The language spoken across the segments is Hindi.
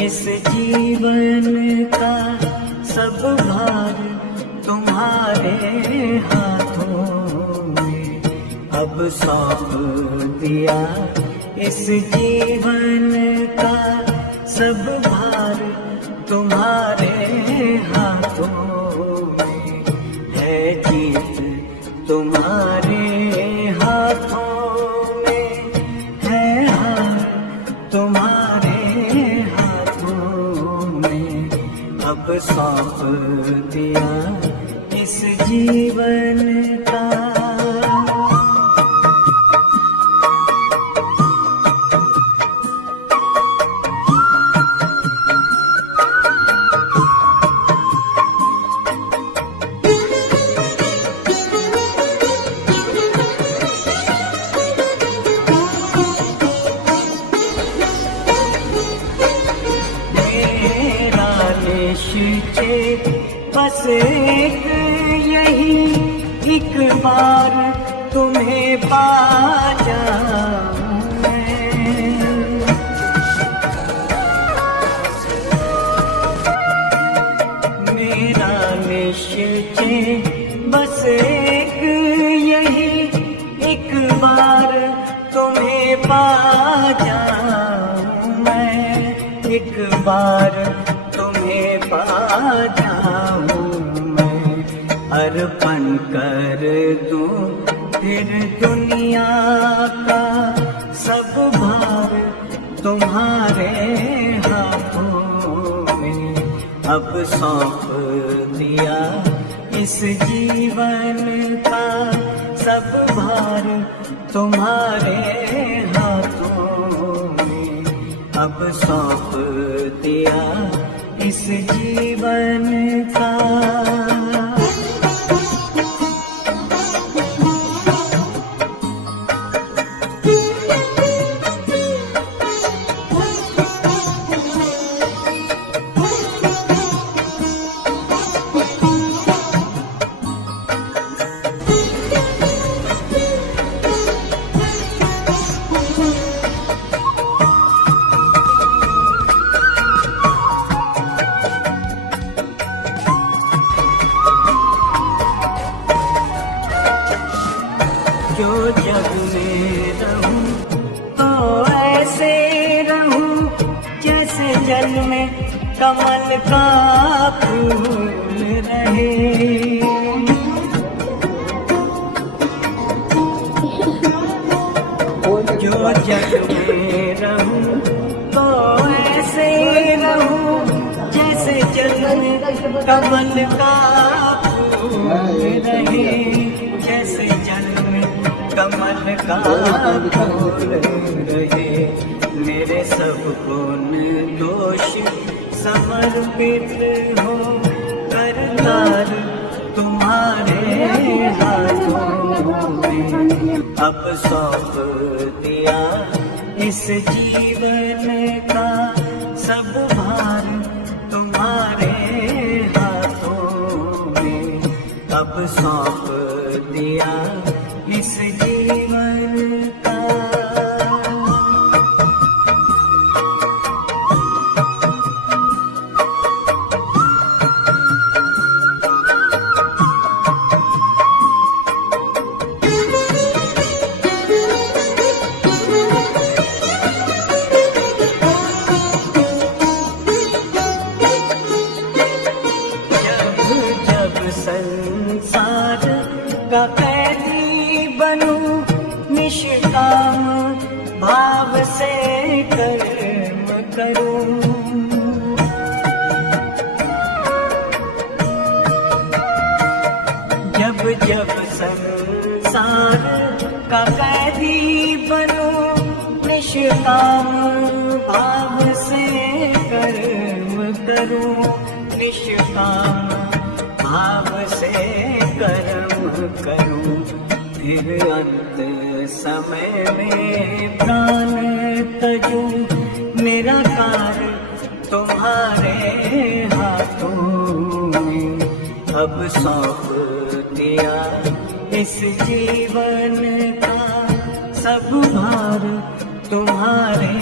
इस जीवन का सब भार तुम्हारे हाथों में अब सौंप दिया। इस जीवन का सब भार तुम्हारे हाथों में है। जीत तुम्हारे हाथों में है, हार तुम्हारे हाथों में अब सौंप दिया इस जीवन का। बस एक यही एक बार तुम्हें पा जाऊं मैं। मेरा निश्चय बस एक यही एक बार तुम्हें पा जाऊं मैं। एक बार तुम्हें पा जाऊं मैं, अर्पण कर दूं फिर दुनिया का सब भार तुम्हारे हाथों में अब सौंप दिया। इस जीवन का सब भार तुम्हारे हाथों में अब सौंप दिया इस जीवन का। जो जग में रहूं तो ऐसे रहूं जैसे जल में कमल का फूल रहे। जो जग में रहूं तो ऐसे रहूं जैसे जल में कमल का फूल रहे। जैसे जल कमल का फूल रहे। मेरे सब गुण दोष समर्पित हो करतार तुम्हारे हाथों में अब सौंप दिया। इस जीवन का सब भार तुम्हारे हाथों में अब सौंप दिया इस जीवन का। जब संसार का कैदी बनूं निष्काम भाव से कर्म करूं। जब जब संसार का कैदी बनूं निष्काम भाव से कर्म करूं। निष्काम भाव से कर्म करूं फिर अंत समय में प्राण तजूं। मेरा कार्य तुम्हारे हाथों में अब सौंप दिया। इस जीवन का सब भार तुम्हारे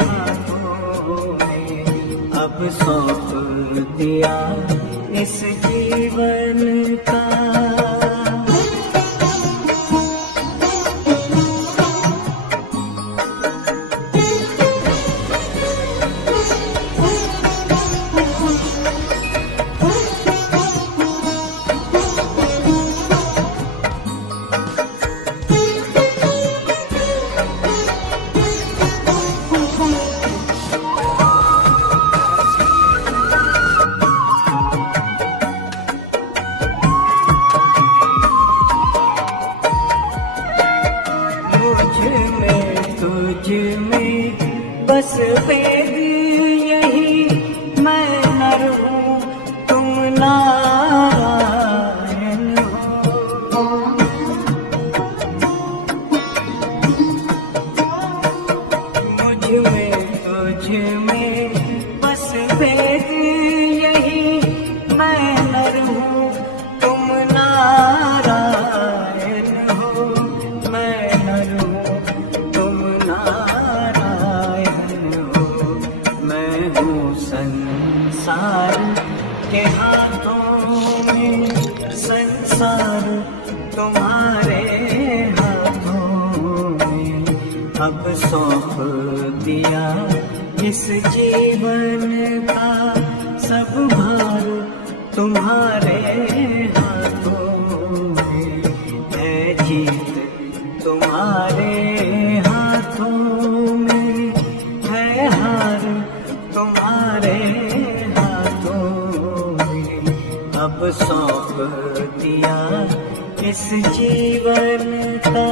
हाथों में अब सौंप दिया इस जीवन का। तुझ में बस भेद यही, मैं नर हूँ तुम नारायण हो। मुझ में तुझ में बस भेद यही, मैं नर हूँ तुम नारायण हो। मैं नर हूँ संसार के हाथों में, संसार तुम्हारे हाथों में। अब सौंप दिया इस जीवन का सब भार तुम्हारे हाथों में। है जीत तुम्हारे हाथों में, है हार तुम्हारे हाथों में। अब सौंप दिया इस जीवन का।